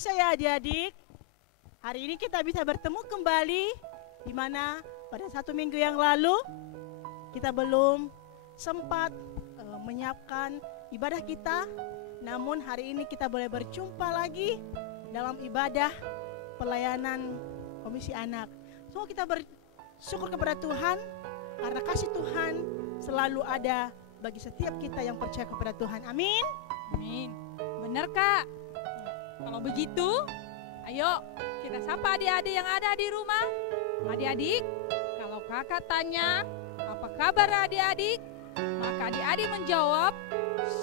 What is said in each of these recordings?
biasa ya adik-adik. Hari ini kita bisa bertemu kembali, di mana pada 1 minggu yang lalu kita belum sempat menyiapkan ibadah kita. Namun hari ini kita boleh berjumpa lagi dalam ibadah pelayanan Komisi Anak. Semua kita bersyukur kepada Tuhan karena kasih Tuhan selalu ada bagi setiap kita yang percaya kepada Tuhan. Amin. Amin. Benar Kak. Kalau begitu, ayo kita sapa adik-adik yang ada di rumah. Adik-adik, kalau kakak tanya, apa kabar adik-adik? Maka adik-adik menjawab,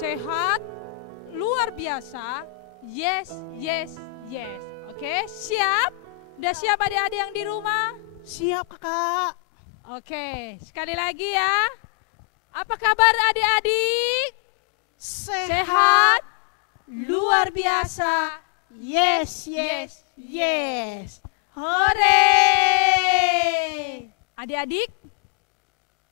sehat, luar biasa, yes, yes, yes. Oke, siap? Udah siap adik-adik yang di rumah? Siap kakak. Oke, sekali lagi ya. Apa kabar adik-adik? Sehat, luar biasa, Yes, yes, yes. hore! Adik-adik,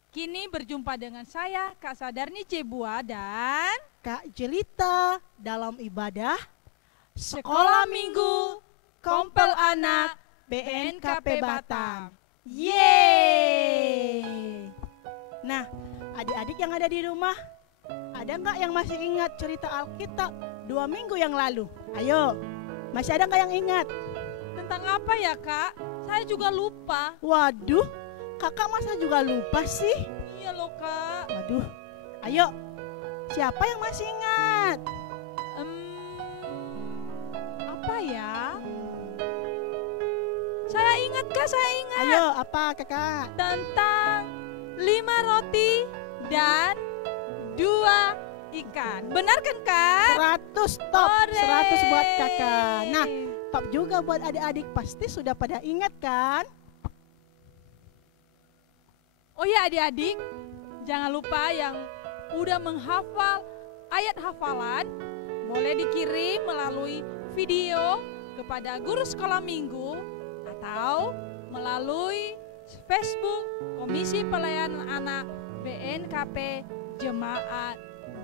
kini berjumpa dengan saya, Kak Sadarni Cebua dan Kak Jelita dalam ibadah Sekolah Minggu Kompel Anak BNKP Batam. Yeay. Nah, adik-adik yang ada di rumah, ada nggak yang masih ingat cerita Alkitab 2 minggu yang lalu? Ayo, masih ada nggak yang ingat? Tentang apa ya Kak? Saya juga lupa. Waduh, kakak masa juga lupa sih? Iya loh Kak. Waduh, ayo, siapa yang masih ingat? Apa ya? Saya ingat Kak, saya ingat. Ayo, apa kakak? Tentang 5 roti dan 2 ikan. Benar kan Kak? 100 top, Hore. 100 buat kakak. Nah, top juga buat adik-adik, pasti sudah pada ingat kan? Oh ya adik-adik, jangan lupa yang udah menghafal ayat hafalan, boleh dikirim melalui video kepada guru sekolah minggu atau melalui Facebook Komisi Pelayanan Anak BNKP Jemaat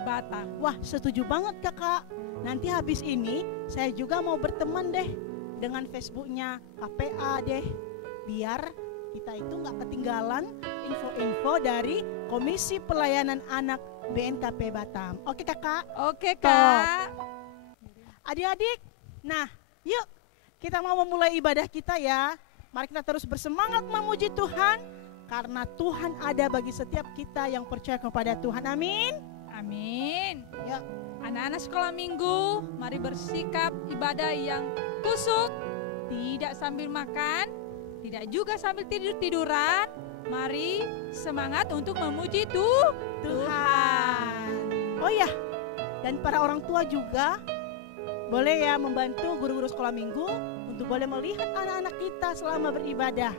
Batam. Wah, setuju banget kakak. Nanti habis ini saya juga mau berteman deh dengan Facebooknya KPA deh, biar kita itu nggak ketinggalan info-info dari Komisi Pelayanan Anak BNKP Batam. Oke kakak? Oke Kak. Adik-adik, nah yuk kita mau memulai ibadah kita ya. Mari kita terus bersemangat memuji Tuhan, karena Tuhan ada bagi setiap kita yang percaya kepada Tuhan. Amin. Amin. Yuk. Anak-anak sekolah minggu, mari bersikap ibadah yang kusuk, tidak sambil makan, tidak juga sambil tidur-tiduran. Mari semangat untuk memuji Tuhan. Oh ya, dan para orang tua juga boleh ya membantu guru-guru sekolah minggu untuk boleh melihat anak-anak kita selama beribadah.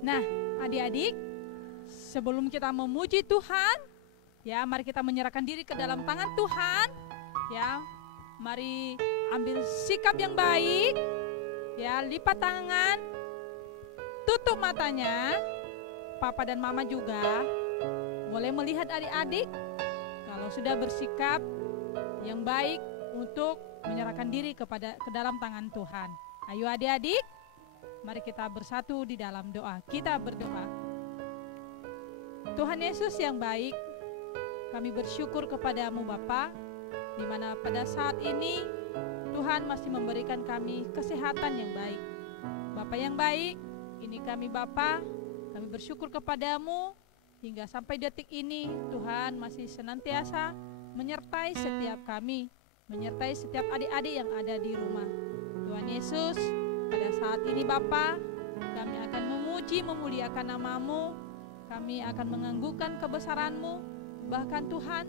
Nah, adik-adik, sebelum kita memuji Tuhan, ya mari kita menyerahkan diri ke dalam tangan Tuhan. Ya, mari ambil sikap yang baik. Ya, lipat tangan, tutup matanya. Papa dan mama juga boleh melihat adik-adik kalau sudah bersikap yang baik untuk menyerahkan diri ke dalam tangan Tuhan. Ayo adik-adik, mari kita bersatu di dalam doa. Kita berdoa. Tuhan Yesus yang baik, kami bersyukur kepadamu Bapa, di mana pada saat ini Tuhan masih memberikan kami kesehatan yang baik. Bapa yang baik, ini kami Bapa, kami bersyukur kepadamu hingga sampai detik ini Tuhan masih senantiasa menyertai setiap kami, menyertai setiap adik-adik yang ada di rumah. Tuhan Yesus, pada saat ini Bapa, kami akan memuji memuliakan namamu, kami akan menganggukkan kebesaran-Mu, bahkan Tuhan,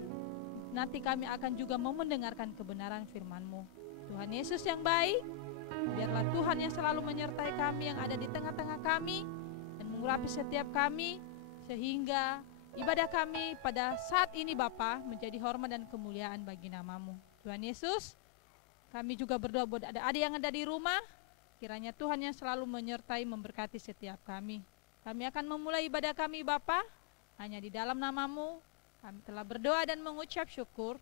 nanti kami akan juga mau mendengarkan kebenaran firman-Mu. Tuhan Yesus yang baik, biarlah Tuhan yang selalu menyertai kami yang ada di tengah-tengah kami dan mengurapi setiap kami, sehingga ibadah kami pada saat ini Bapa menjadi hormat dan kemuliaan bagi namamu. Tuhan Yesus, kami juga berdoa buat adik-adik yang ada di rumah, kiranya Tuhan yang selalu menyertai memberkati setiap kami. Kami akan memulai ibadah kami Bapa, hanya di dalam namamu kami telah berdoa dan mengucap syukur.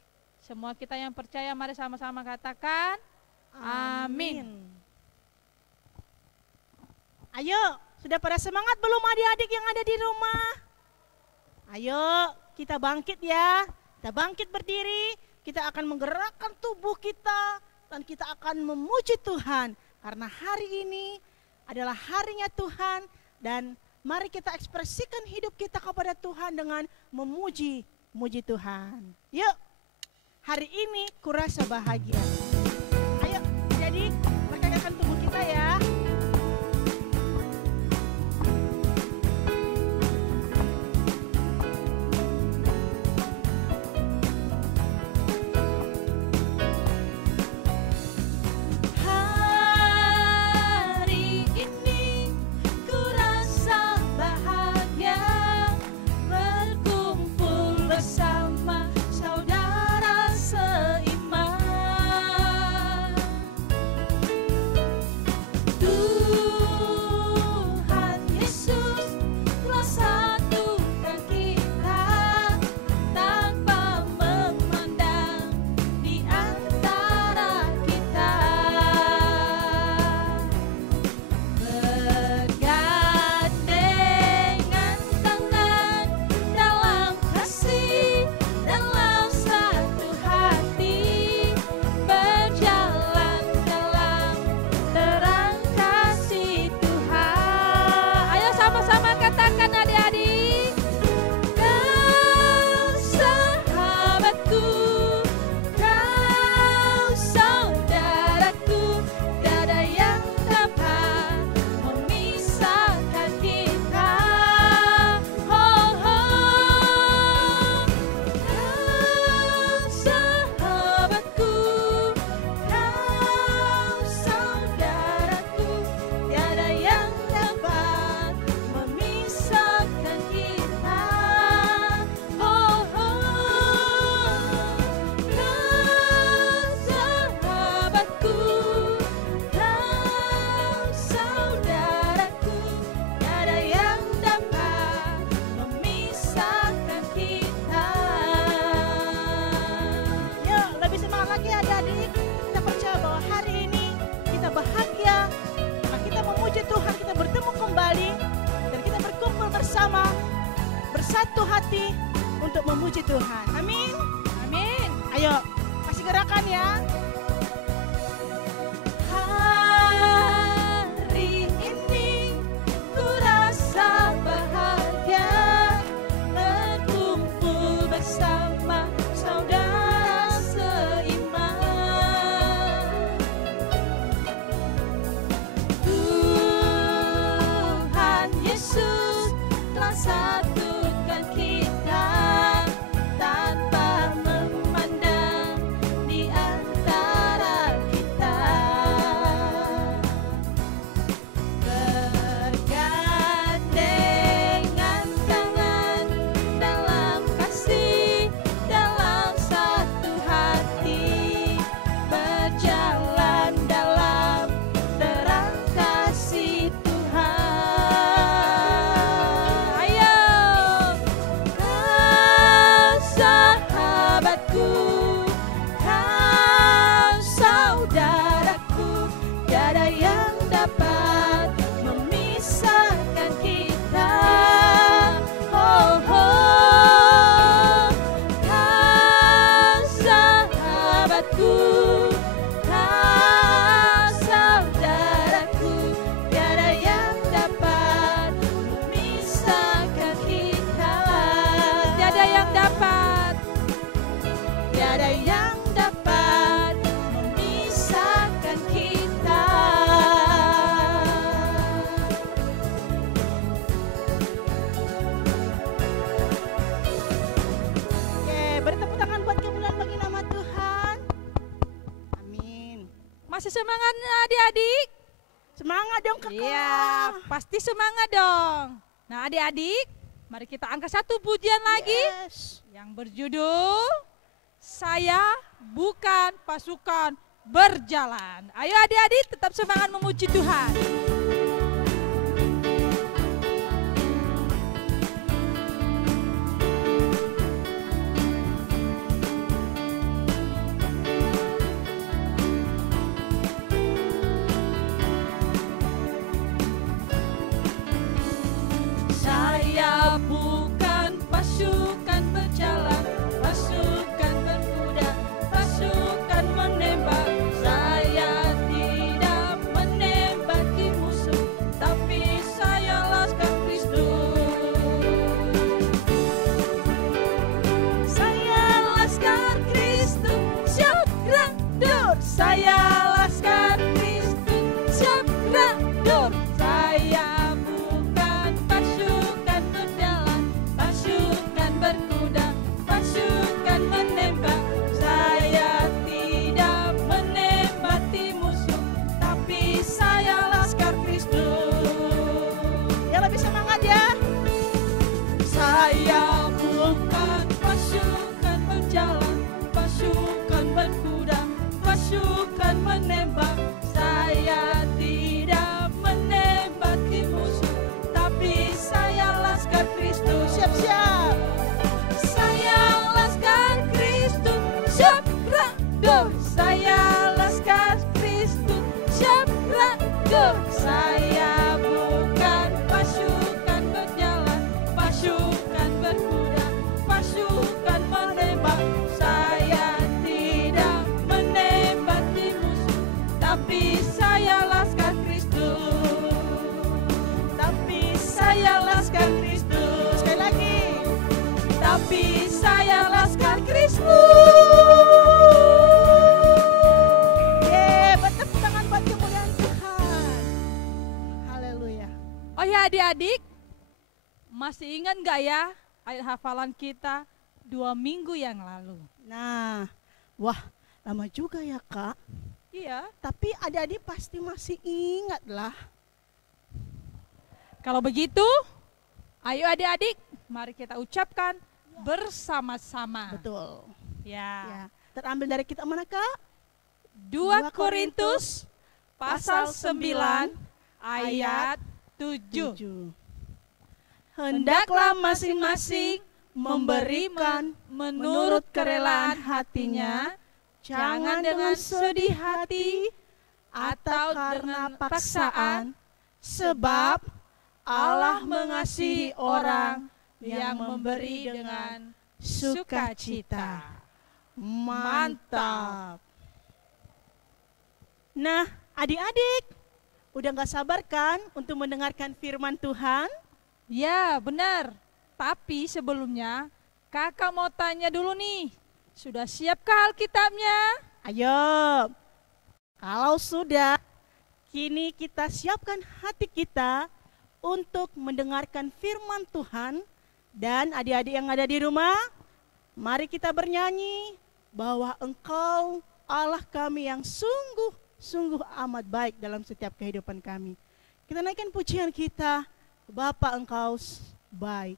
Semua kita yang percaya, mari sama-sama katakan, amin. Ayo, sudah pada semangat belum adik-adik yang ada di rumah? Ayo, kita bangkit ya. Kita bangkit berdiri, kita akan menggerakkan tubuh kita dan kita akan memuji Tuhan. Karena hari ini adalah harinya Tuhan dan mari kita ekspresikan hidup kita kepada Tuhan dengan memuji Tuhan. Yuk, hari ini kurasa bahagia. Ayo, jadi perkatakan tubuh kita ya. Bersatu hati untuk memuji Tuhan. Amin. Amin. Ayo, kasih gerakan ya. Hari ini ku rasa bahagia berkumpul bersama saudara seiman. Tuhan Yesus telah satukan kita tanpa memandang di antara kita. Bergandengan tangan dalam kasih, dalam satu hati, berjalan dalam terang kasih Tuhan. Ayo, kau sahabatku, kau saudaraku, tiada yang dapat memisahkan kita. Oh, oh, kau sahabatku, kau saudaraku, tiada yang dapat memisahkan kita. Tiada yang dapat, tiada yang dapat memisahkan kita. Oke, beri tepuk tangan buat kemuliaan bagi nama Tuhan. Amin. Masih semangat adik-adik? Semangat dong kakak. Iya, pasti semangat dong. Nah adik-adik, mari kita angkat satu pujian lagi Yes. yang berjudul Saya Bukan Pasukan Berjalan. Ayo adik-adik tetap semangat memuji Tuhan. Tapi saya Laskar Kristus. Tapi Saya Laskar Kristus. sekali lagi. Tapi saya Laskar Kristus. Bertepuk tangan buat kemuliaan Tuhan. Haleluya. Oh ya adik-adik, masih ingat gak ya ayat hafalan kita 2 minggu yang lalu? Nah, wah, lama juga ya, Kak. Iya. Tapi adik-adik pasti masih ingat lah. Kalau begitu, ayo adik-adik, mari kita ucapkan bersama-sama. Betul. Ya. Ya. Terambil dari kitab mana, Kak? 2 Korintus pasal 9 ayat 7. Hendaklah masing-masing memberikan menurut kerelaan hatinya, jangan dengan sedih hati atau dengan paksaan, sebab Allah mengasihi orang yang memberi dengan sukacita. Mantap. Nah, adik-adik, udah gak sabar kan untuk mendengarkan firman Tuhan? Ya, benar. Tapi sebelumnya, kakak mau tanya dulu nih. Sudah siapkah Alkitabnya? Ayo, kalau sudah, kini kita siapkan hati kita untuk mendengarkan firman Tuhan. Dan adik-adik yang ada di rumah, mari kita bernyanyi bahwa Engkau Allah kami yang sungguh amat baik dalam setiap kehidupan kami. Kita naikkan pujian kita, Bapa Engkau baik.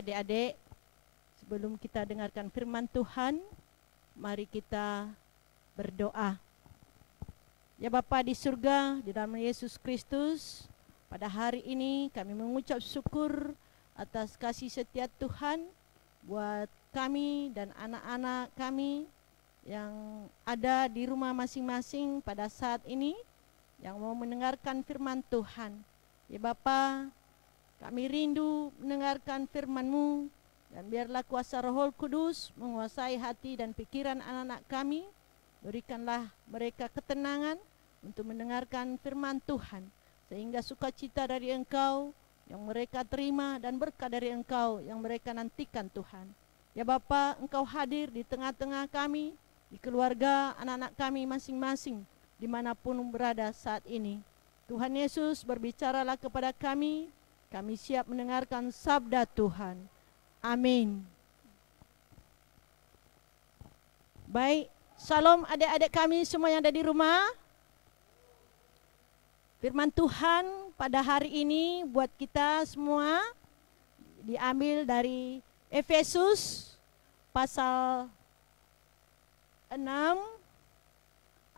Adik-adik, sebelum kita dengarkan firman Tuhan, mari kita berdoa. Ya Bapa di surga, di dalam Yesus Kristus, pada hari ini kami mengucap syukur atas kasih setia Tuhan buat kami dan anak-anak kami yang ada di rumah masing-masing pada saat ini, yang mau mendengarkan firman Tuhan. Ya Bapa, Kami rindu mendengarkan firman-Mu, dan biarlah kuasa Roh Kudus menguasai hati dan pikiran anak-anak kami. Berikanlah mereka ketenangan untuk mendengarkan firman Tuhan, sehingga sukacita dari Engkau yang mereka terima dan berkat dari Engkau yang mereka nantikan Tuhan. Ya Bapa, Engkau hadir di tengah-tengah kami, di keluarga anak-anak kami masing-masing, dimanapun berada saat ini. Tuhan Yesus, berbicaralah kepada kami siap mendengarkan sabda Tuhan. Amin. Baik, salam adik-adik kami semua yang ada di rumah. Firman Tuhan pada hari ini buat kita semua diambil dari Efesus pasal 6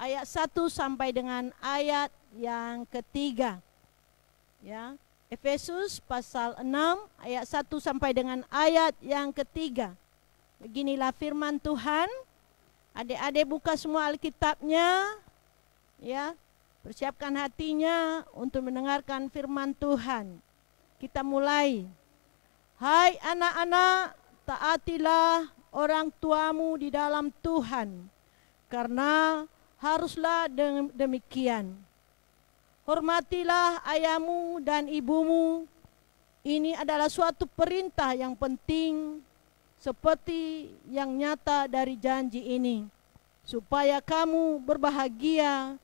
ayat 1 sampai dengan ayat yang ketiga. Ya, Efesus pasal 6 ayat 1 sampai dengan ayat yang ketiga. Beginilah firman Tuhan. Adik-adik buka semua Alkitabnya, ya. Persiapkan hatinya untuk mendengarkan firman Tuhan. Kita mulai. Hai anak-anak, taatilah orang tuamu di dalam Tuhan, karena haruslah demikian. Hormatilah ayahmu dan ibumu. Ini adalah suatu perintah yang penting, seperti yang nyata dari janji ini, supaya kamu berbahagia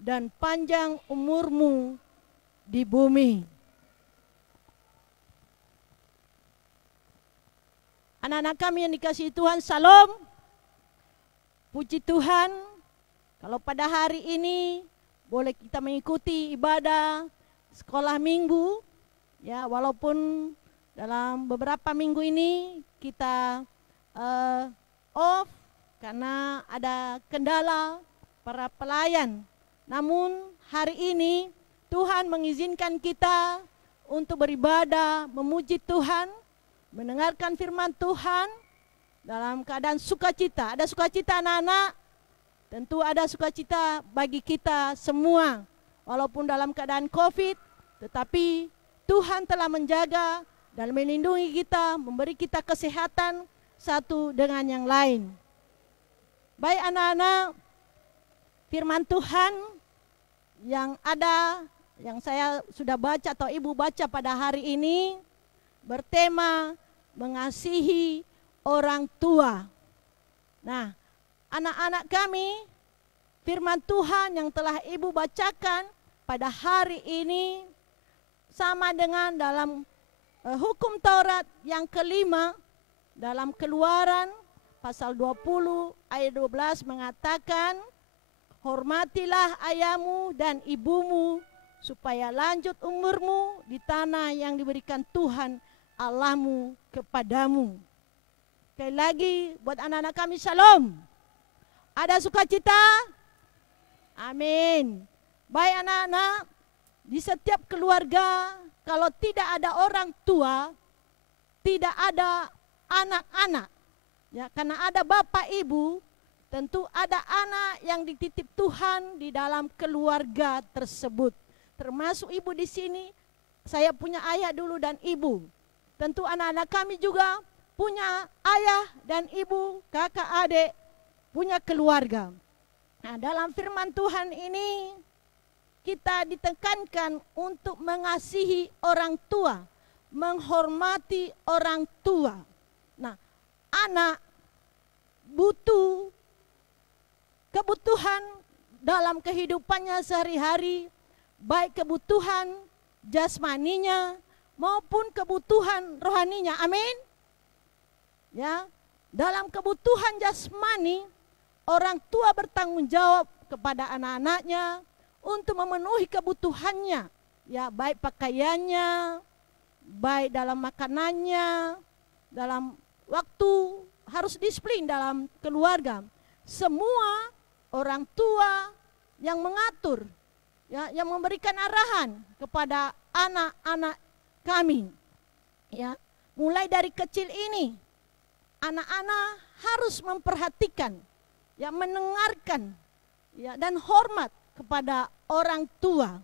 dan panjang umurmu di bumi. Anak-anak kami yang dikasihi Tuhan, salam. Puji Tuhan, kalau pada hari ini boleh kita mengikuti ibadah sekolah minggu, ya, walaupun dalam beberapa minggu ini kita off karena ada kendala para pelayan. Namun hari ini Tuhan mengizinkan kita untuk beribadah, memuji Tuhan, mendengarkan firman Tuhan dalam keadaan sukacita. Ada sukacita anak-anak? Tentu ada sukacita bagi kita semua, walaupun dalam keadaan COVID, tetapi Tuhan telah menjaga dan melindungi kita, memberi kita kesehatan satu dengan yang lain. Baik anak-anak, firman Tuhan yang ada, yang saya sudah baca atau ibu baca pada hari ini, bertema mengasihi orang tua. Nah, anak-anak kami, firman Tuhan yang telah ibu bacakan pada hari ini sama dengan dalam hukum Taurat yang kelima, dalam Keluaran pasal 20 ayat 12 mengatakan, hormatilah ayahmu dan ibumu supaya lanjut umurmu di tanah yang diberikan Tuhan Allahmu kepadamu. Sekali lagi buat anak-anak kami, salam. Ada sukacita? Amin. Baik anak-anak, di setiap keluarga kalau tidak ada orang tua, tidak ada anak-anak. Ya, karena ada bapak ibu, tentu ada anak yang dititip Tuhan di dalam keluarga tersebut. Termasuk ibu di sini, saya punya ayah dulu dan ibu. Tentu anak-anak kami juga punya ayah dan ibu, kakak adik, punya keluarga. Nah, dalam firman Tuhan ini kita ditekankan untuk mengasihi orang tua, menghormati orang tua. Nah, anak butuh kebutuhan dalam kehidupannya sehari-hari, baik kebutuhan jasmaninya maupun kebutuhan rohaninya. Amin. Ya, dalam kebutuhan jasmani, orang tua bertanggung jawab kepada anak-anaknya untuk memenuhi kebutuhannya, ya, baik pakaiannya, baik dalam makanannya, dalam waktu harus disiplin dalam keluarga. Semua orang tua yang mengatur, ya, yang memberikan arahan kepada anak-anak kami, ya, mulai dari kecil ini anak-anak harus memperhatikan, ya, mendengarkan, ya, dan hormat kepada orang tua.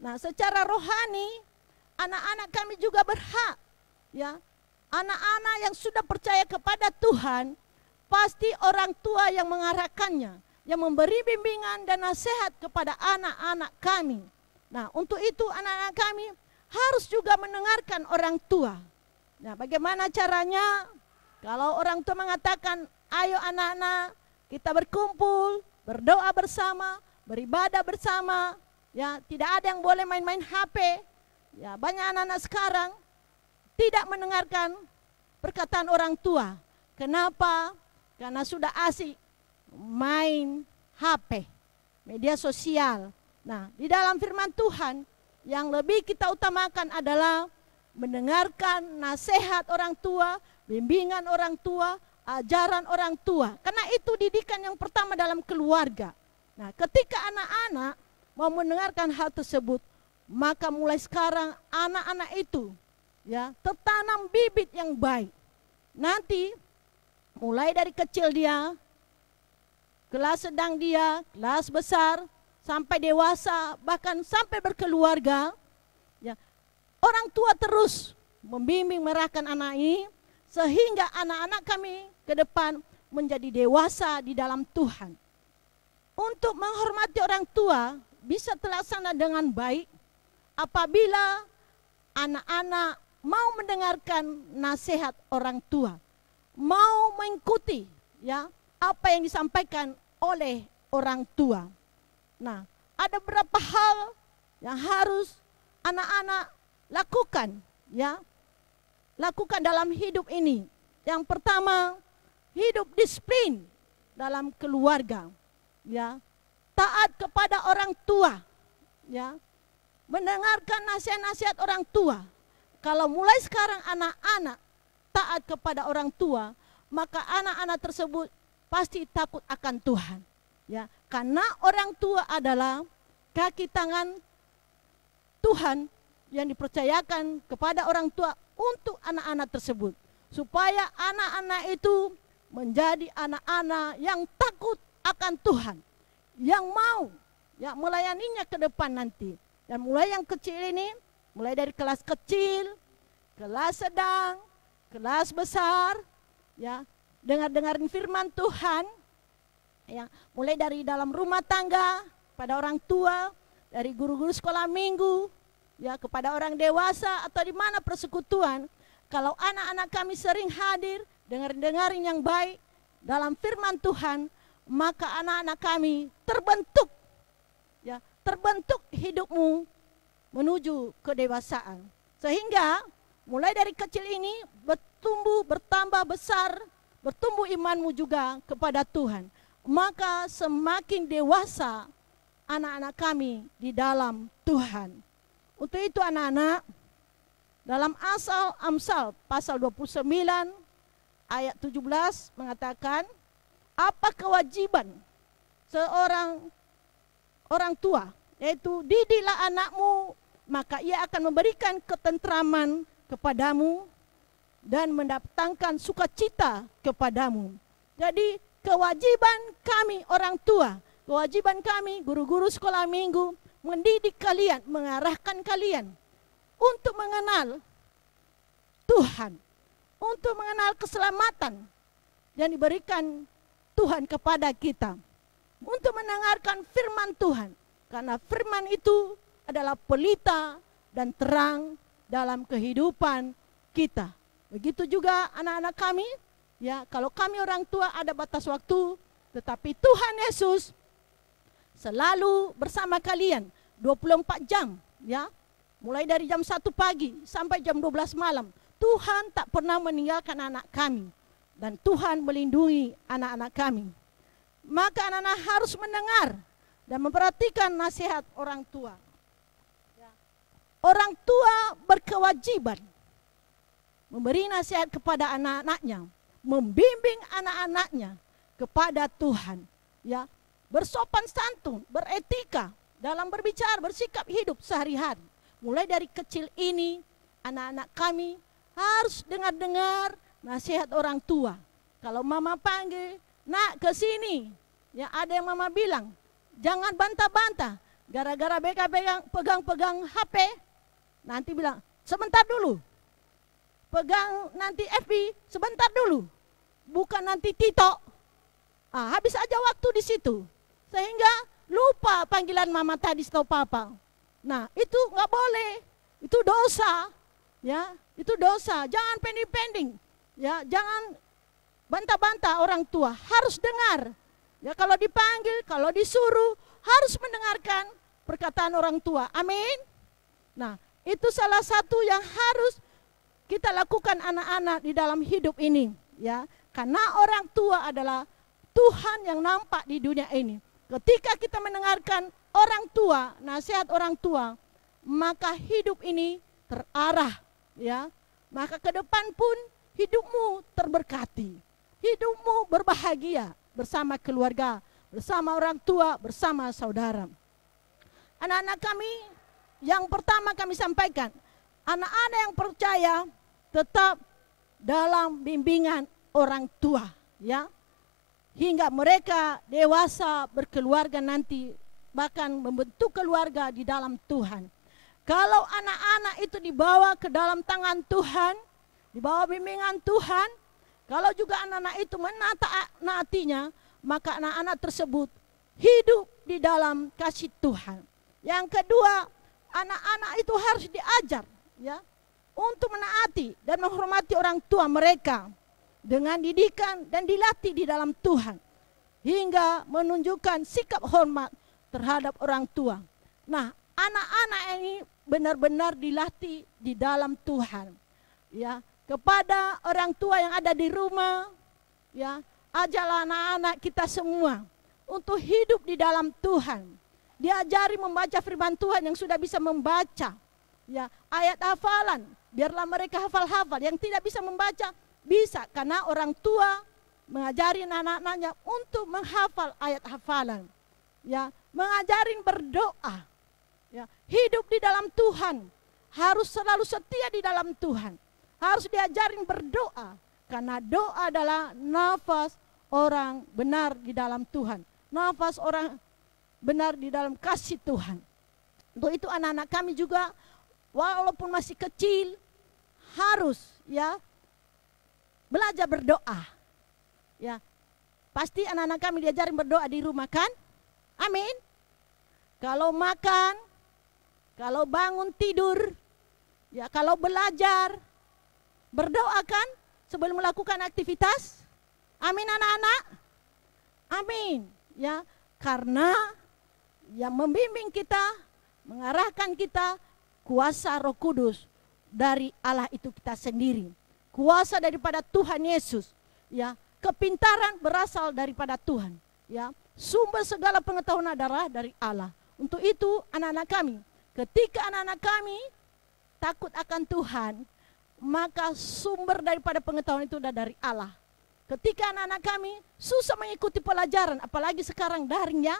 Nah, secara rohani anak-anak kami juga berhak, ya. Anak-anak yang sudah percaya kepada Tuhan, pasti orang tua yang mengarahkannya, yang memberi bimbingan dan nasihat kepada anak-anak kami. Nah, untuk itu anak-anak kami harus juga mendengarkan orang tua. Nah, bagaimana caranya? Kalau orang tua mengatakan, ayo anak-anak kita berkumpul, berdoa bersama, beribadah bersama, ya, tidak ada yang boleh main-main HP. Ya, banyak anak-anak sekarang tidak mendengarkan perkataan orang tua. Kenapa? Karena sudah asik main HP, media sosial. Nah, di dalam firman Tuhan yang lebih kita utamakan adalah mendengarkan nasihat orang tua, bimbingan orang tua, ajaran orang tua. Karena itu didikan yang pertama dalam keluarga. Nah, ketika anak-anak mau mendengarkan hal tersebut, maka mulai sekarang anak-anak itu, ya, tertanam bibit yang baik. Nanti mulai dari kecil dia, kelas sedang dia, kelas besar, sampai dewasa, bahkan sampai berkeluarga, ya, orang tua terus membimbing merahkan anak ini, sehingga anak-anak kami ke depan menjadi dewasa di dalam Tuhan. Untuk menghormati orang tua bisa terlaksana dengan baik apabila anak-anak mau mendengarkan nasihat orang tua, mau mengikuti, ya, apa yang disampaikan oleh orang tua. Nah, ada beberapa hal yang harus anak-anak lakukan, ya, lakukan dalam hidup ini. Yang pertama, hidup disiplin dalam keluarga, ya, taat kepada orang tua, ya, mendengarkan nasihat-nasihat orang tua. Kalau mulai sekarang anak-anak taat kepada orang tua, maka anak-anak tersebut pasti takut akan Tuhan, ya, karena orang tua adalah kaki tangan Tuhan yang dipercayakan kepada orang tua untuk anak-anak tersebut, supaya anak-anak itu menjadi anak-anak yang takut akan Tuhan, yang mau, ya, melayaninya ke depan nanti. Dan mulai yang kecil ini, mulai dari kelas kecil, kelas sedang, kelas besar, ya, dengar-dengarin firman Tuhan, ya, mulai dari dalam rumah tangga, pada orang tua, dari guru-guru sekolah minggu, ya, kepada orang dewasa atau di mana persekutuan. Kalau anak-anak kami sering hadir, dengar-dengarin yang baik dalam firman Tuhan, maka anak-anak kami terbentuk, ya, terbentuk hidupmu menuju kedewasaan. Sehingga mulai dari kecil ini bertumbuh, bertambah besar, bertumbuh imanmu juga kepada Tuhan. Maka semakin dewasa anak-anak kami di dalam Tuhan. Untuk itu anak-anak, dalam Amsal pasal 29 ayat 17 mengatakan, apa kewajiban seorang orang tua, yaitu didiklah anakmu, maka ia akan memberikan ketentraman kepadamu dan mendatangkan sukacita kepadamu. Jadi kewajiban kami orang tua, kewajiban kami guru-guru sekolah minggu, mendidik kalian, mengarahkan kalian untuk mengenal Tuhan, untuk mengenal keselamatan yang diberikan Tuhan kepada kita, untuk mendengarkan firman Tuhan, karena firman itu adalah pelita dan terang dalam kehidupan kita. Begitu juga anak-anak kami, ya, kalau kami orang tua ada batas waktu, tetapi Tuhan Yesus selalu bersama kalian 24 jam, ya, mulai dari jam 1 pagi sampai jam 12 malam. Tuhan tak pernah meninggalkan anak kami, dan Tuhan melindungi anak-anak kami. Maka anak-anak harus mendengar dan memperhatikan nasihat orang tua. Orang tua berkewajiban memberi nasihat kepada anak-anaknya, membimbing anak-anaknya kepada Tuhan, ya, bersopan santun, beretika dalam berbicara, bersikap hidup sehari-hari. Mulai dari kecil ini, anak-anak kami harus dengar-dengar nasihat orang tua. Kalau mama panggil, nak ke sini, ya, ada yang mama bilang, jangan bantah-bantah, gara-gara pegang-pegang HP, nanti bilang, sebentar dulu. Pegang nanti FB, sebentar dulu. Bukan nanti TikTok. Habis aja waktu di situ. Sehingga lupa panggilan mama tadi atau papa. Nah, itu nggak boleh. Itu dosa. Ya, itu dosa. Jangan pending-pending. Ya, jangan bantah-bantah orang tua. Harus dengar. Ya, kalau dipanggil, kalau disuruh, harus mendengarkan perkataan orang tua. Amin. Nah, itu salah satu yang harus kita lakukan anak-anak di dalam hidup ini. Ya, karena orang tua adalah Tuhan yang nampak di dunia ini. Ketika kita mendengarkan orang tua, nasihat orang tua, maka hidup ini terarah, ya. Maka ke depan pun hidupmu terberkati. Hidupmu berbahagia bersama keluarga, bersama orang tua, bersama saudara. Anak-anak kami, yang pertama kami sampaikan, anak-anak yang percaya tetap dalam bimbingan orang tua, ya. Hingga mereka dewasa berkeluarga nanti, bahkan membentuk keluarga di dalam Tuhan. Kalau anak-anak itu dibawa ke dalam tangan Tuhan, dibawa bimbingan Tuhan, kalau juga anak-anak itu menaatinya, maka anak-anak tersebut hidup di dalam kasih Tuhan. Yang kedua, anak-anak itu harus diajar, ya, untuk menaati dan menghormati orang tua mereka dengan didikan dan dilatih di dalam Tuhan, hingga menunjukkan sikap hormat terhadap orang tua. Nah, anak-anak ini benar-benar dilatih di dalam Tuhan. Ya, kepada orang tua yang ada di rumah, ya, ajarlah anak-anak kita semua untuk hidup di dalam Tuhan. Diajari membaca firman Tuhan yang sudah bisa membaca, ya, ayat hafalan, biarlah mereka hafal-hafal. Yang tidak bisa membaca bisa, karena orang tua mengajari anak-anaknya untuk menghafal ayat hafalan, ya, mengajarin berdoa, ya, hidup di dalam Tuhan, harus selalu setia di dalam Tuhan, harus diajarin berdoa, karena doa adalah nafas orang benar di dalam Tuhan, nafas orang benar di dalam kasih Tuhan. Untuk itu anak-anak kami juga, walaupun masih kecil, harus, ya, belajar berdoa. Ya, pasti anak-anak kami diajarin berdoa di rumah, kan? Amin. Kalau makan, kalau bangun tidur, ya, kalau belajar, berdoa kan sebelum melakukan aktivitas. Amin anak-anak. Amin. Ya, karena yang membimbing kita, mengarahkan kita, kuasa Roh Kudus dari Allah itu kita sendiri. Kuasa daripada Tuhan Yesus, ya. Kepintaran berasal daripada Tuhan, ya. Sumber segala pengetahuan adalah dari Allah. Untuk itu anak-anak kami, ketika anak-anak kami takut akan Tuhan, maka sumber daripada pengetahuan itu sudah dari Allah. Ketika anak-anak kami susah mengikuti pelajaran, apalagi sekarang daring, ya,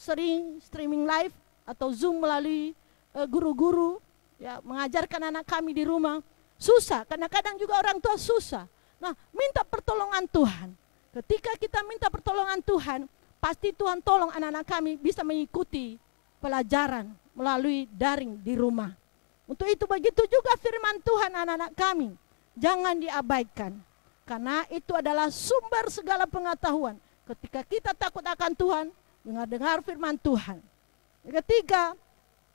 sering streaming live atau Zoom melalui guru-guru, ya, mengajarkan anak kami di rumah. Susah, kadang-kadang juga orang tua susah. Nah, minta pertolongan Tuhan. Ketika kita minta pertolongan Tuhan, pasti Tuhan tolong anak-anak kami bisa mengikuti pelajaran melalui daring di rumah. Untuk itu begitu juga firman Tuhan anak-anak kami. Jangan diabaikan. Karena itu adalah sumber segala pengetahuan. Ketika kita takut akan Tuhan, dengar firman Tuhan. Yang ketiga,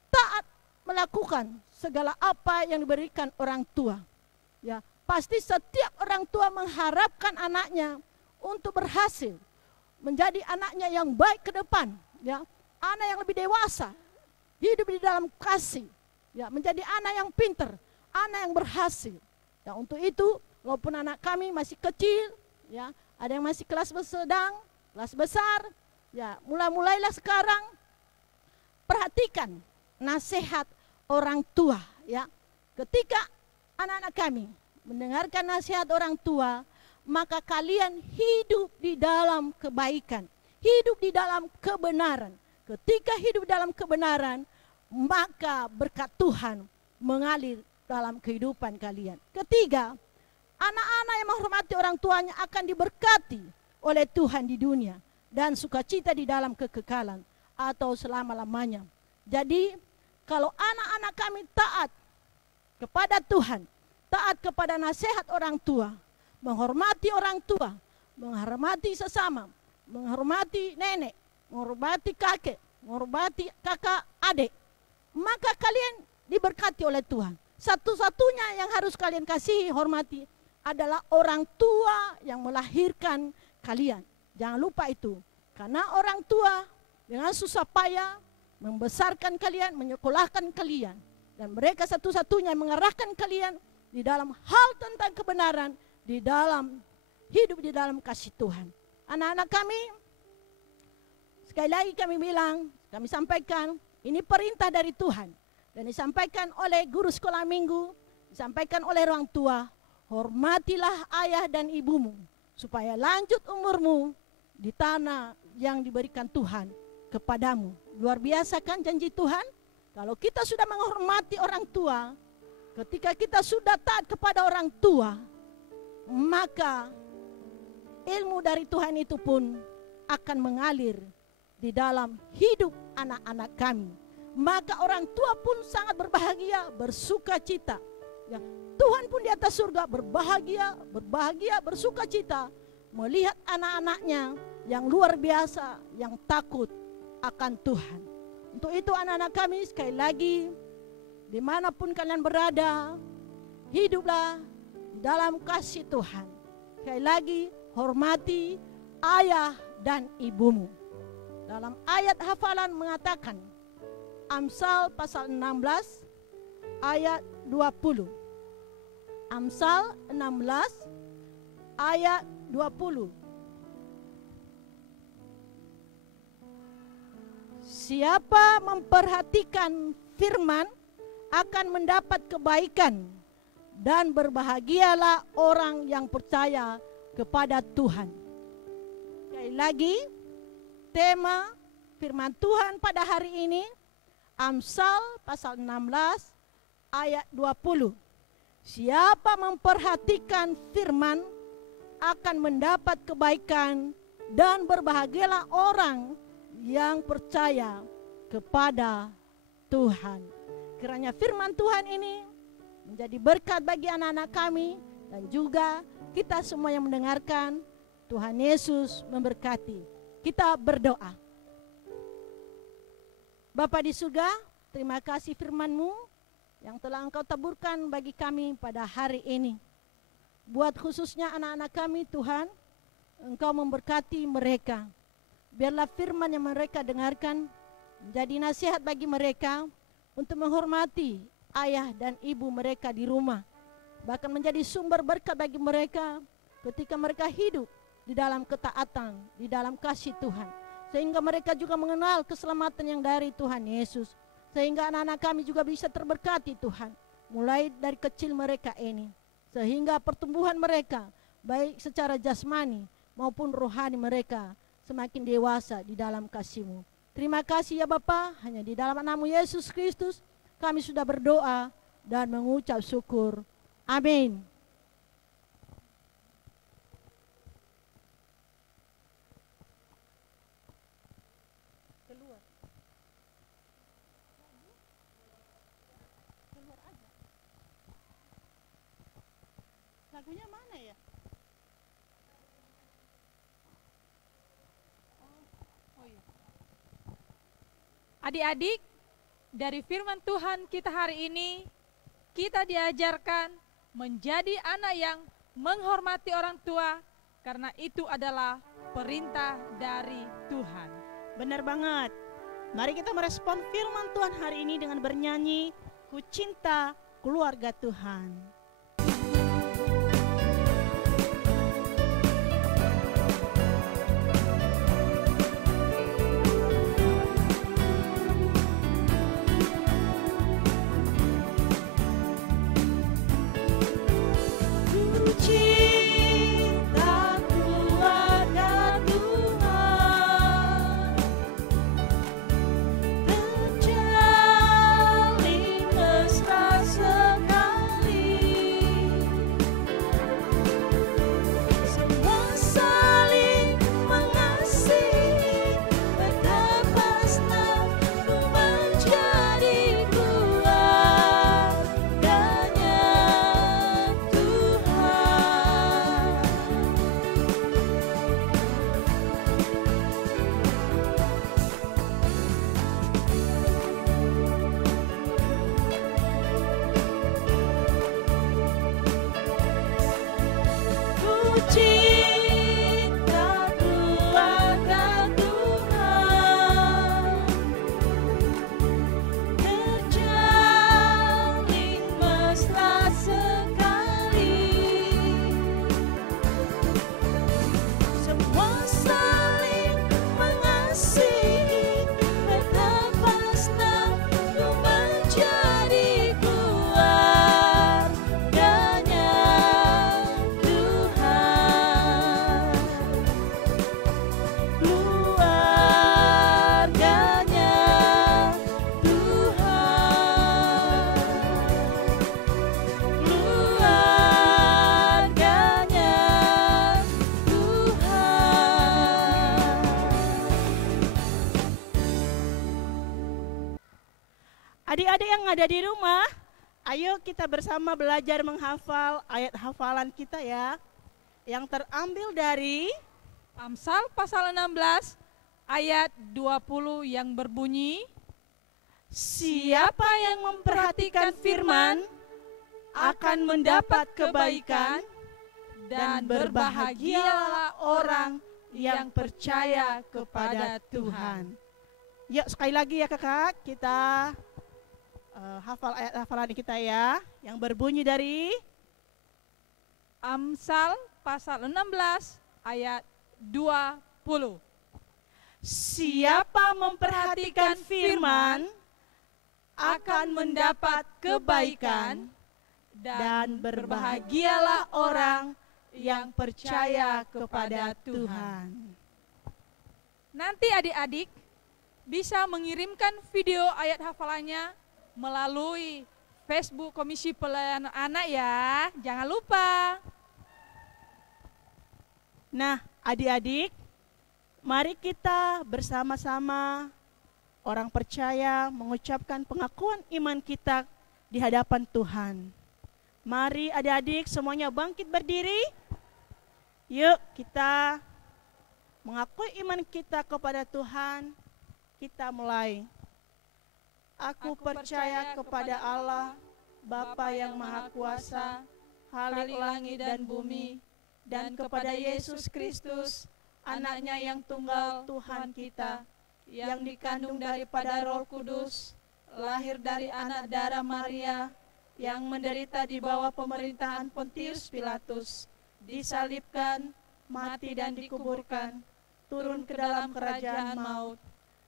taat melakukan segala apa yang diberikan orang tua. Ya, pasti setiap orang tua mengharapkan anaknya untuk berhasil menjadi anaknya yang baik ke depan, ya, anak yang lebih dewasa, hidup di dalam kasih, ya, menjadi anak yang pintar, anak yang berhasil. Ya, untuk itu, walaupun anak kami masih kecil, ya, ada yang masih kelas sedang, kelas besar, ya, mulailah sekarang perhatikan nasihat orang tua, ya. Ketika anak-anak kami mendengarkan nasihat orang tua, maka kalian hidup di dalam kebaikan, hidup di dalam kebenaran. Ketika hidup dalam kebenaran, maka berkat Tuhan mengalir dalam kehidupan kalian. Ketiga, anak-anak yang menghormati orang tuanya akan diberkati oleh Tuhan di dunia dan sukacita di dalam kekekalan atau selama-lamanya. Jadi, kalau anak-anak kami taat kepada Tuhan, taat kepada nasihat orang tua, menghormati orang tua, menghormati sesama, menghormati nenek, menghormati kakek, menghormati kakak adik, maka kalian diberkati oleh Tuhan. Satu-satunya yang harus kalian kasihi, hormati adalah orang tua yang melahirkan kalian. Jangan lupa itu. Karena orang tua dengan susah payah membesarkan kalian, menyekolahkan kalian. Dan mereka satu-satunya yang mengarahkan kalian di dalam hal tentang kebenaran, di dalam hidup di dalam kasih Tuhan. Anak-anak kami, sekali lagi kami bilang, kami sampaikan, ini perintah dari Tuhan. Dan disampaikan oleh guru sekolah minggu, disampaikan oleh orang tua, hormatilah ayah dan ibumu, supaya lanjut umurmu di tanah yang diberikan Tuhan kepadamu. Luar biasa kan janji Tuhan? Kalau kita sudah menghormati orang tua, ketika kita sudah taat kepada orang tua, maka ilmu dari Tuhan itu pun akan mengalir di dalam hidup anak-anak kami. Maka orang tua pun sangat berbahagia, bersuka cita. Ya, Tuhan pun di atas surga berbahagia, bersuka cita melihat anak-anaknya yang luar biasa, yang takut akan Tuhan. Untuk itu anak-anak kami, sekali lagi, dimanapun kalian berada, hiduplah dalam kasih Tuhan. Sekali lagi, hormati ayah dan ibumu. Dalam ayat hafalan mengatakan, Amsal pasal 16 ayat 20. Amsal 16 ayat 20. Siapa memperhatikan firman akan mendapat kebaikan, dan berbahagialah orang yang percaya kepada Tuhan. Sekali lagi, tema firman Tuhan pada hari ini, Amsal pasal 16 ayat 20. Siapa memperhatikan firman akan mendapat kebaikan, dan berbahagialah orang yang percaya kepada Tuhan. Kiranya firman Tuhan ini menjadi berkat bagi anak-anak kami dan juga kita semua yang mendengarkan. Tuhan Yesus memberkati. Kita berdoa. Bapa di surga, terima kasih firman-Mu yang telah Engkau taburkan bagi kami pada hari ini. Buat khususnya anak-anak kami Tuhan, Engkau memberkati mereka. Biarlah firman yang mereka dengarkan menjadi nasihat bagi mereka untuk menghormati ayah dan ibu mereka di rumah. Bahkan menjadi sumber berkat bagi mereka ketika mereka hidup di dalam ketaatan, di dalam kasih Tuhan. Sehingga mereka juga mengenal keselamatan yang dari Tuhan Yesus. Sehingga anak-anak kami juga bisa terberkati Tuhan. Mulai dari kecil mereka ini. Sehingga pertumbuhan mereka, baik secara jasmani maupun rohani mereka, semakin dewasa di dalam kasih-Mu. Terima kasih ya Bapa, hanya di dalam nama Yesus Kristus kami sudah berdoa dan mengucap syukur. Amin. Lagunya mana ya? Oh iya. Adik-adik, dari firman Tuhan kita hari ini, kita diajarkan menjadi anak yang menghormati orang tua, karena itu adalah perintah dari Tuhan. Benar banget. Mari kita merespon firman Tuhan hari ini dengan bernyanyi, Ku Cinta Keluarga Tuhan. Terjalin mesra sekali. cinta keluarga Tuhan terjalin mesra sekali. Semua saling mengasihi, berlepas tangan menjadi keluarganya Tuhan. Keluarganya Tuhan. Keluarganya Tuhan. Adik-adik yang ada di rumah, ayo kita bersama belajar menghafal ayat hafalan kita ya, yang terambil dari Amsal pasal 16 ayat 20 yang berbunyi, siapa yang memperhatikan firman akan mendapat kebaikan, dan berbahagialah orang yang percaya kepada Tuhan. Yuk sekali lagi ya kakak, kita hafal ayat hafalan kita ya, yang berbunyi dari Amsal pasal 16 ayat 20. siapa memperhatikan firman akan mendapat kebaikan, dan berbahagialah orang yang percaya kepada Tuhan. Nanti adik-adik bisa mengirimkan video ayat hafalannya melalui Facebook Komisi Pelayanan Anak ya. Jangan lupa. Nah, adik-adik, mari kita bersama-sama orang percaya mengucapkan pengakuan iman kita di hadapan Tuhan. Mari adik-adik semuanya bangkit berdiri. Yuk kita mengakui iman kita kepada Tuhan. Kita mulai. Aku percaya kepada Allah, Bapa yang Maha Kuasa, Khalik langit dan bumi, dan kepada Yesus Kristus, anaknya yang tunggal Tuhan kita, yang dikandung daripada Roh Kudus, lahir dari anak darah Maria, yang menderita di bawah pemerintahan Pontius Pilatus, disalibkan, mati dan dikuburkan, turun ke dalam kerajaan maut.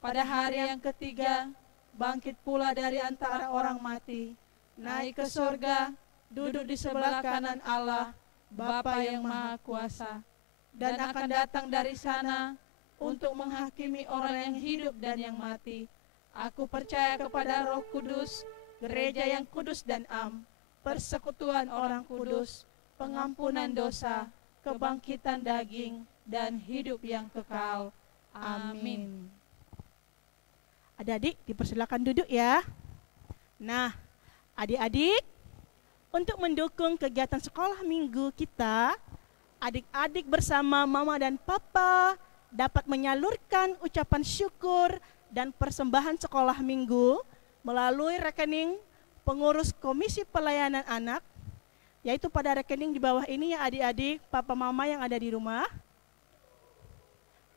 Pada hari yang ketiga, bangkit pula dari antara orang mati, naik ke sorga, duduk di sebelah kanan Allah, Bapa yang Maha Kuasa, dan akan datang dari sana untuk menghakimi orang yang hidup dan yang mati. Aku percaya kepada Roh Kudus, gereja yang kudus dan am, persekutuan orang kudus, pengampunan dosa, kebangkitan daging, dan hidup yang kekal. Amin. Adik-adik dipersilakan duduk ya. Nah, adik-adik, untuk mendukung kegiatan sekolah minggu kita, adik-adik bersama mama dan papa dapat menyalurkan ucapan syukur dan persembahan sekolah minggu melalui rekening pengurus Komisi Pelayanan Anak, yaitu pada rekening di bawah ini ya adik-adik, papa mama yang ada di rumah,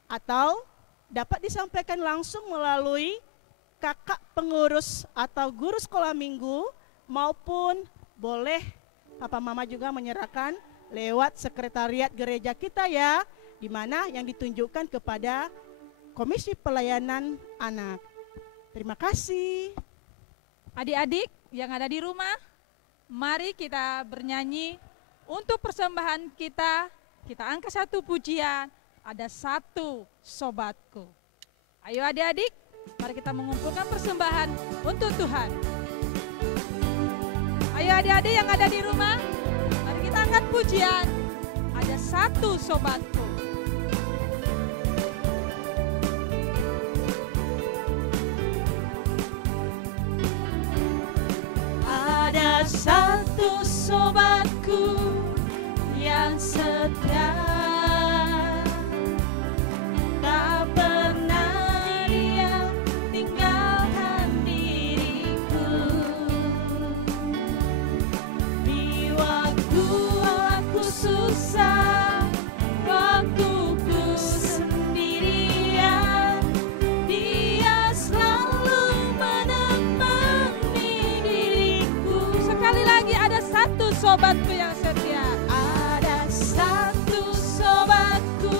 atau dapat disampaikan langsung melalui kakak pengurus atau guru sekolah minggu, maupun boleh papa mama juga menyerahkan lewat sekretariat gereja kita ya, di mana yang ditunjukkan kepada Komisi Pelayanan Anak. Terima kasih. Adik-adik yang ada di rumah, mari kita bernyanyi untuk persembahan kita. Kita angkat satu pujian, ada satu sobatku. Ayo adik-adik, mari kita mengumpulkan persembahan untuk Tuhan. Ayo adik-adik yang ada di rumah, mari kita angkat pujian, ada satu sobatku. Ada satu sobatku yang setia, tak pernah dia tinggalkan diriku. Di waktu aku susah, sobatku yang setia. Ada satu sobatku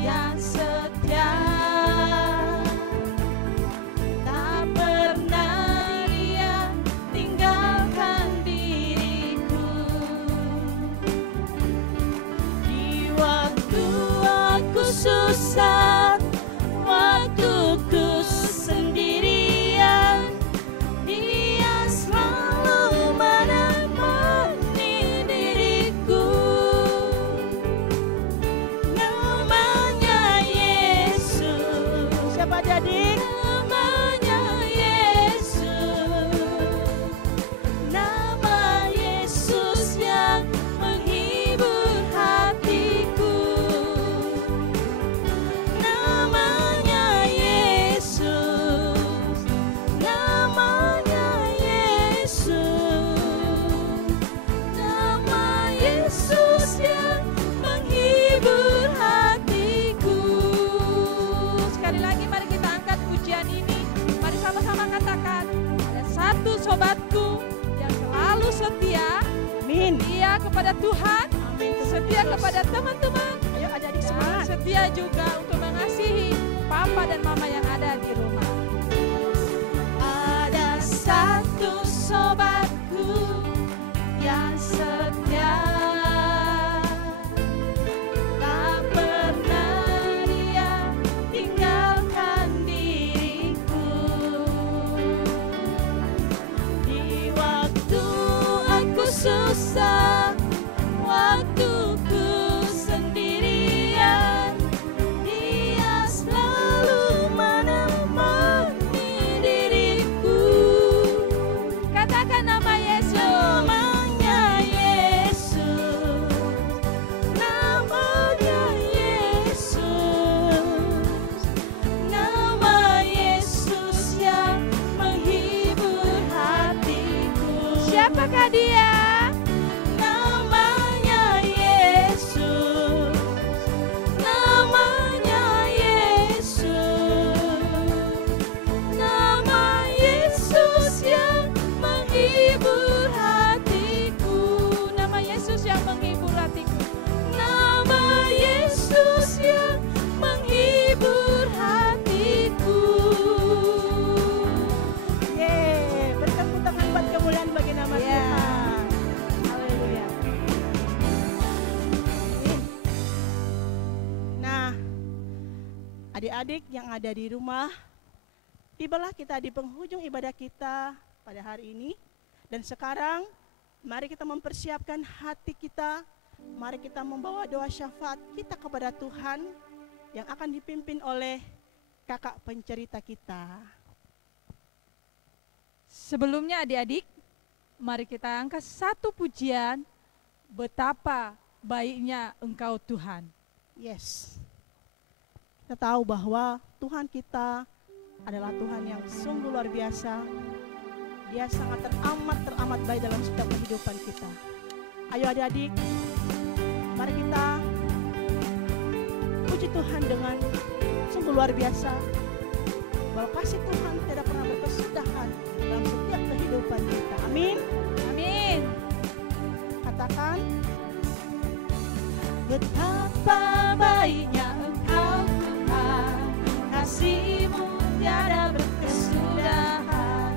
yang setia, tak pernah dia tinggalkan diriku. Di waktu aku susah, waktu ku sendirian, dia selalu menemani diriku. Namanya Yesus. Siapa adik? Namanya Yesus. Nama Yesus yang menghibur hatiku. Namanya Yesus. Namanya Yesus. Nama Yesus yang menghibur hatiku. Sekali lagi mari kita angkat pujian ini. Mari sama-sama katakan, ada satu sobatku yang selalu setia. Amin. Setia kepada Tuhan, setia kepada teman-teman, Ayo adik-adik dan semangat. setia juga untuk mengasihi papa dan mama yang ada di rumah. Ada satu sobatku yang setia, tak pernah dia tinggalkan diriku. Di waktu aku susah, waktu ku sendirian, dia selalu menemani diriku. Katakan nama Yesus. Namanya Yesus. Namanya Yesus. Nama Yesus yang menghibur hatiku. Siapakah dia? Namanya Yesus. Namanya Yesus. Nama Yesus yang menghibur hatiku. Nama Yesus yang menghibur hatiku. Nama Yesus yang menghibur hatiku. Yeay, beri tepuk tangan buat kemuliaan bagi nama Ya. Tuhan. Haleluya. Nah, adik-adik yang ada di rumah, tibalah kita di penghujung ibadah kita pada hari ini. Dan sekarang, mari kita mempersiapkan hati kita. Mari kita membawa doa syafaat kita kepada Tuhan yang akan dipimpin oleh kakak pencerita kita. Sebelumnya adik-adik, mari kita angkat satu pujian, betapa baiknya Engkau Tuhan. Yes. Kita tahu bahwa Tuhan kita adalah Tuhan yang sungguh luar biasa. Dia sangat teramat baik dalam setiap kehidupan kita. Ayo adik-adik, mari kita puji Tuhan dengan sungguh luar biasa. Bahwa kasih Tuhan tidak pernah berkesudahan dalam setiap kehidupan kita. Amin. Amin. Katakan, Betapa baiknya Engkau Tuhan, kasih-Mu tiada berkesudahan.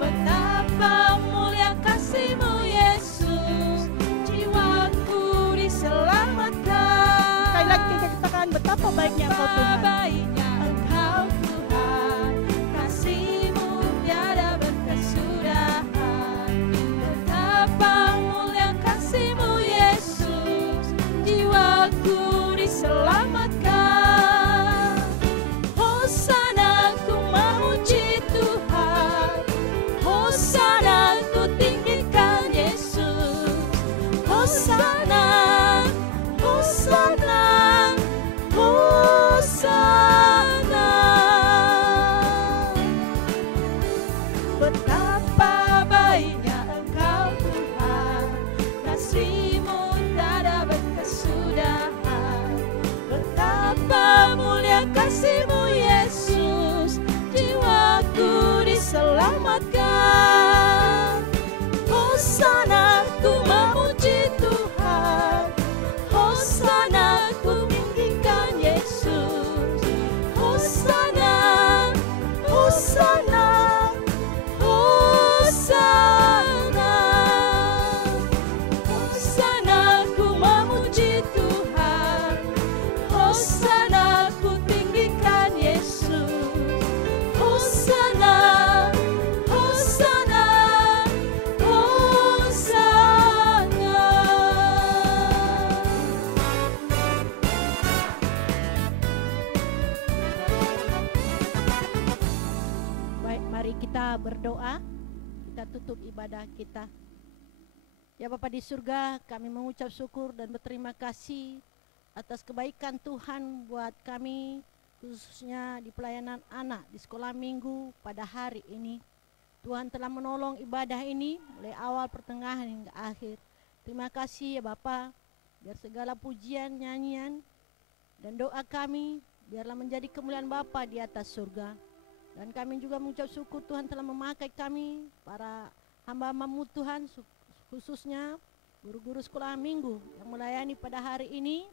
Betapa mulia kasih-Mu Yesus, jiwaku diselamatkan. sekali lagi kita katakan betapa baiknya Engkau Betapa Tuhan. baiknya Engkau Tuhan, kasih-Mu tiada berkesudahan. Betapa mulia kasih-Mu Yesus, jiwaku diselamatkan. Hosana ku memuji Tuhan, Hosana ku tinggikan Yesus. Hosana, Hosana, Hosana. Betapa baiknya Engkau Tuhan, kasih-Mu tiada berkesudahan. Betapa mulia kasih-Mu Yesus, jiwaku diselamatkan. Hosana ku berdoa, kita tutup ibadah kita. Ya Bapa di surga, kami mengucap syukur dan berterima kasih atas kebaikan Tuhan buat kami, khususnya di pelayanan anak di sekolah minggu pada hari ini. Tuhan telah menolong ibadah ini mulai awal, pertengahan hingga akhir. Terima kasih ya Bapa, biar segala pujian, nyanyian, dan doa kami biarlah menjadi kemuliaan Bapa di atas surga. Dan kami juga mengucap syukur Tuhan telah memakai kami, para hamba-hamba-Mu Tuhan, khususnya guru-guru sekolah minggu yang melayani pada hari ini,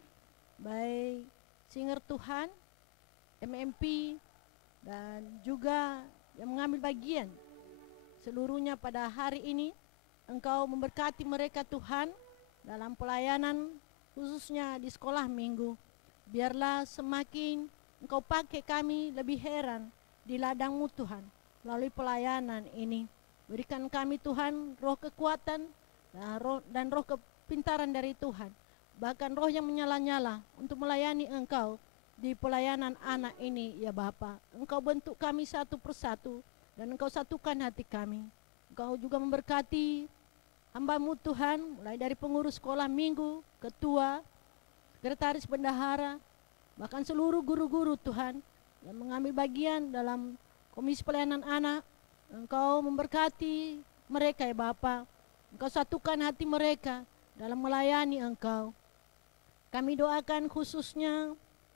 baik singer Tuhan, MMP, dan juga yang mengambil bagian seluruhnya pada hari ini. Engkau memberkati mereka Tuhan dalam pelayanan khususnya di sekolah minggu. Biarlah semakin Engkau pakai kami lebih heran di ladang-Mu Tuhan melalui pelayanan ini. Berikan kami Tuhan roh kekuatan dan roh kepintaran dari Tuhan, bahkan roh yang menyala-nyala untuk melayani Engkau di pelayanan anak ini ya Bapa. Engkau bentuk kami satu persatu dan Engkau satukan hati kami. Engkau juga memberkati hamba-Mu Tuhan, mulai dari pengurus sekolah minggu, ketua, sekretaris bendahara, bahkan seluruh guru-guru Tuhan yang mengambil bagian dalam komisi pelayanan anak. Engkau memberkati mereka ya Bapa. Engkau satukan hati mereka dalam melayani Engkau. Kami doakan khususnya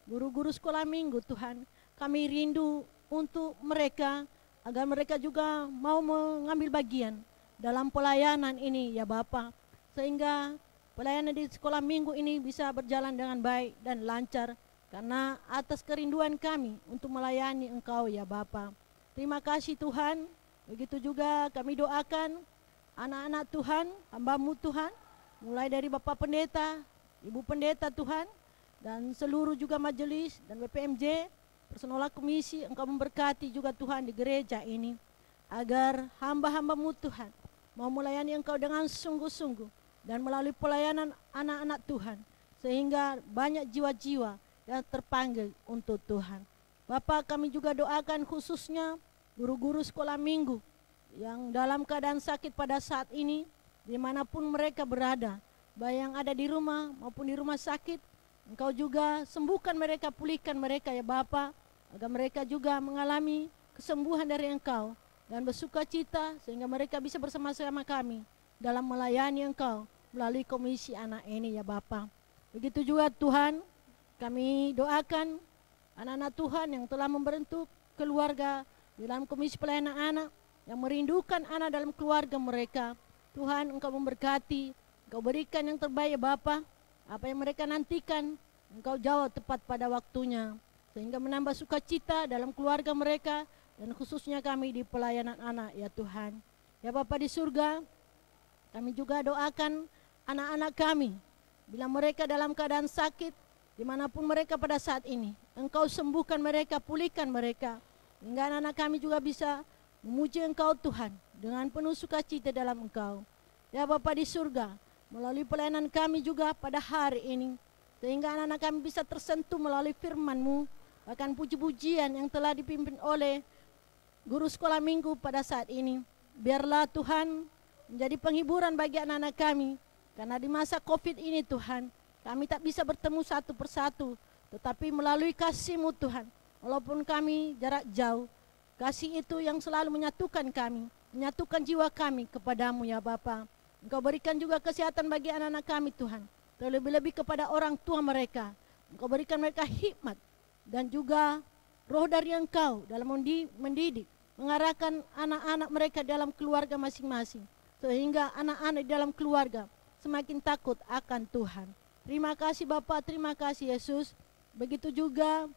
guru-guru sekolah minggu Tuhan. Kami rindu untuk mereka agar mereka juga mau mengambil bagian dalam pelayanan ini ya Bapa, sehingga pelayanan di sekolah minggu ini bisa berjalan dengan baik dan lancar, karena atas kerinduan kami untuk melayani Engkau ya Bapa. Terima kasih Tuhan. Begitu juga kami doakan anak-anak Tuhan, hamba-Mu Tuhan, mulai dari Bapak Pendeta, Ibu Pendeta Tuhan, dan seluruh juga majelis dan BPMJ, personal komisi. Engkau memberkati juga Tuhan di gereja ini, agar hamba-hamba-Mu Tuhan mau melayani Engkau dengan sungguh-sungguh dan melalui pelayanan anak-anak Tuhan, sehingga banyak jiwa-jiwa yang terpanggil untuk Tuhan. Bapak, kami juga doakan khususnya guru-guru sekolah minggu yang dalam keadaan sakit pada saat ini, dimanapun mereka berada, baik yang ada di rumah maupun di rumah sakit. Engkau juga sembuhkan mereka, pulihkan mereka ya Bapa, agar mereka juga mengalami kesembuhan dari Engkau dan bersuka cita, sehingga mereka bisa bersama-sama kami dalam melayani Engkau melalui komisi anak ini ya Bapa. Begitu juga Tuhan, kami doakan anak-anak Tuhan yang telah membentuk keluarga di dalam komisi pelayanan anak, yang merindukan anak dalam keluarga mereka. Tuhan, Engkau memberkati, Engkau berikan yang terbaik ya Bapa. Apa yang mereka nantikan, Engkau jawab tepat pada waktunya, sehingga menambah sukacita dalam keluarga mereka, dan khususnya kami di pelayanan anak ya Tuhan. Ya Bapa di surga, kami juga doakan anak-anak kami, bila mereka dalam keadaan sakit, dimanapun mereka pada saat ini, Engkau sembuhkan mereka, pulihkan mereka, hingga anak-anak kami juga bisa memuji Engkau Tuhan dengan penuh sukacita dalam Engkau. Ya Bapa di surga, melalui pelayanan kami juga pada hari ini, sehingga anak-anak kami bisa tersentuh melalui firman-Mu, bahkan puji-pujian yang telah dipimpin oleh guru sekolah minggu pada saat ini. Biarlah Tuhan menjadi penghiburan bagi anak-anak kami, karena di masa COVID ini Tuhan, kami tak bisa bertemu satu persatu, tetapi melalui kasih-Mu Tuhan, walaupun kami jarak jauh, kasih itu yang selalu menyatukan kami, menyatukan jiwa kami kepadamu ya Bapa. Engkau berikan juga kesehatan bagi anak-anak kami Tuhan, terlebih-lebih kepada orang tua mereka. Engkau berikan mereka hikmat dan juga roh dari Engkau dalam mendidik, mengarahkan anak-anak mereka dalam keluarga masing-masing, sehingga anak-anak dalam keluarga semakin takut akan Tuhan. Terima kasih Bapa, terima kasih Yesus. Begitu juga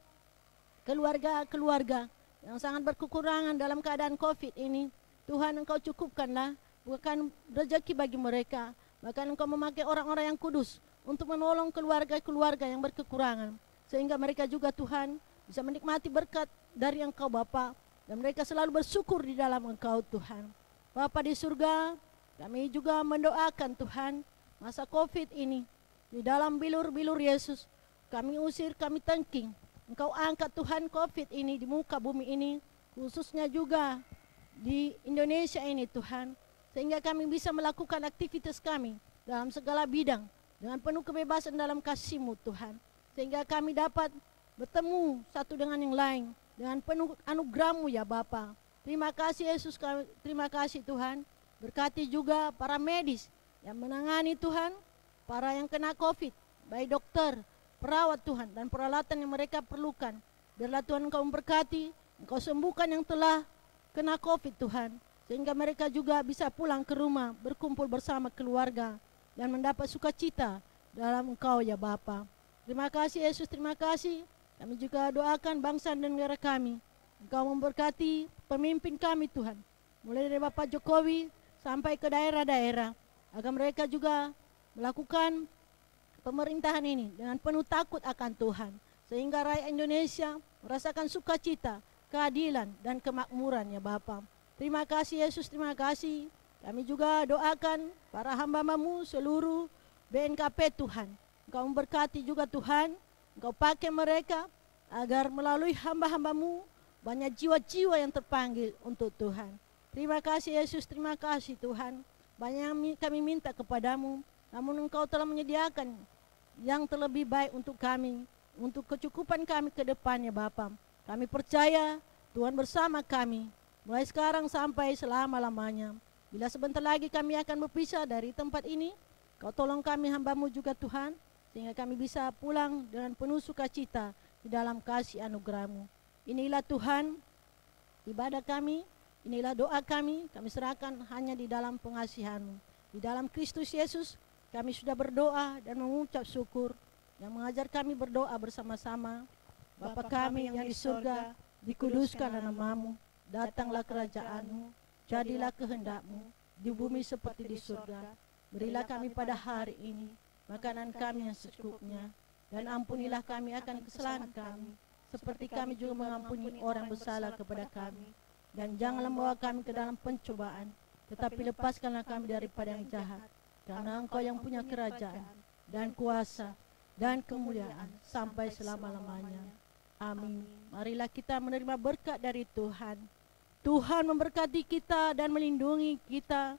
keluarga-keluarga yang sangat berkekurangan dalam keadaan COVID ini, Tuhan Engkau cukupkanlah, bukan rezeki bagi mereka, bahkan Engkau memakai orang-orang yang kudus untuk menolong keluarga-keluarga yang berkekurangan, sehingga mereka juga Tuhan bisa menikmati berkat dari Engkau Bapa, dan mereka selalu bersyukur di dalam Engkau Tuhan. Bapa di surga, kami juga mendoakan Tuhan masa COVID ini, di dalam bilur-bilur Yesus, kami usir, kami tangking. Engkau angkat Tuhan COVID ini di muka bumi ini, khususnya juga di Indonesia ini Tuhan, sehingga kami bisa melakukan aktivitas kami dalam segala bidang dengan penuh kebebasan dalam kasih-Mu Tuhan, sehingga kami dapat bertemu satu dengan yang lain dengan penuh anugerah-Mu ya Bapa. Terima kasih Yesus, terima kasih Tuhan. Berkati juga para medis yang menangani Tuhan, para yang kena COVID, baik dokter, perawat Tuhan, dan peralatan yang mereka perlukan. Biarlah Tuhan Engkau memberkati, Engkau sembuhkan yang telah kena COVID Tuhan, sehingga mereka juga bisa pulang ke rumah, berkumpul bersama keluarga, dan mendapat sukacita dalam Engkau ya Bapa. Terima kasih Yesus, terima kasih. Kami juga doakan bangsa dan negara kami. Engkau memberkati pemimpin kami Tuhan, mulai dari Bapak Jokowi sampai ke daerah-daerah, agar mereka juga melakukan pemerintahan ini dengan penuh takut akan Tuhan, sehingga rakyat Indonesia merasakan sukacita, keadilan, dan kemakmuran ya Bapa. Terima kasih Yesus, terima kasih. Kami juga doakan para hamba-Mu seluruh BNKP Tuhan. Engkau memberkati juga Tuhan, Engkau pakai mereka agar melalui hamba-hamba-Mu banyak jiwa-jiwa yang terpanggil untuk Tuhan. Terima kasih Yesus, terima kasih Tuhan. Banyak yang kami minta kepadamu, namun Engkau telah menyediakan yang terlebih baik untuk kami, untuk kecukupan kami ke depannya Bapa. Kami percaya Tuhan bersama kami, mulai sekarang sampai selama-lamanya. Bila sebentar lagi kami akan berpisah dari tempat ini, Kau tolong kami hamba-Mu juga Tuhan, sehingga kami bisa pulang dengan penuh sukacita di dalam kasih anugerah-Mu. Inilah Tuhan ibadah kami, inilah doa kami serahkan hanya di dalam pengasihan-Mu. Di dalam Kristus Yesus kami sudah berdoa dan mengucap syukur, yang mengajar kami berdoa bersama-sama. Bapa kami yang di surga, dikuduskanlah nama-Mu, datanglah kerajaan-Mu, jadilah kehendak-Mu di bumi seperti di surga. Berilah kami pada hari ini makanan kami yang secukupnya, dan ampunilah kami akan kesalahan kami, seperti kami juga mengampuni orang bersalah kepada kami. Dan janganlah membawa kami ke dalam pencobaan, tetapi lepaskanlah kami daripada yang jahat. Karena Engkau yang punya kerajaan dan kuasa dan kemuliaan sampai selama-lamanya. Amin. Marilah kita menerima berkat dari Tuhan. Tuhan memberkati kita dan melindungi kita.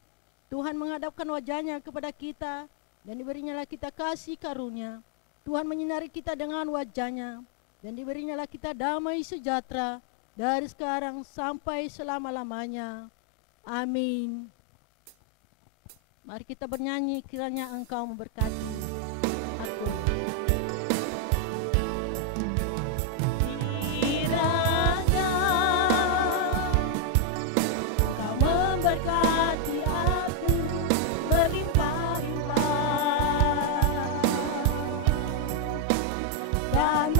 Tuhan menghadapkan wajahnya kepada kita dan diberinyalah kita kasih karunia. Tuhan menyinari kita dengan wajahnya dan diberinyalah kita damai sejahtera dari sekarang sampai selama-lamanya. Amin. Mari kita bernyanyi, kiranya Engkau memberkati aku. Kiranya Kau memberkati aku berlimpah-limpah dan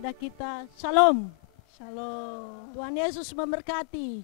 ibadah kita. Shalom. Shalom. Tuhan Yesus memberkati.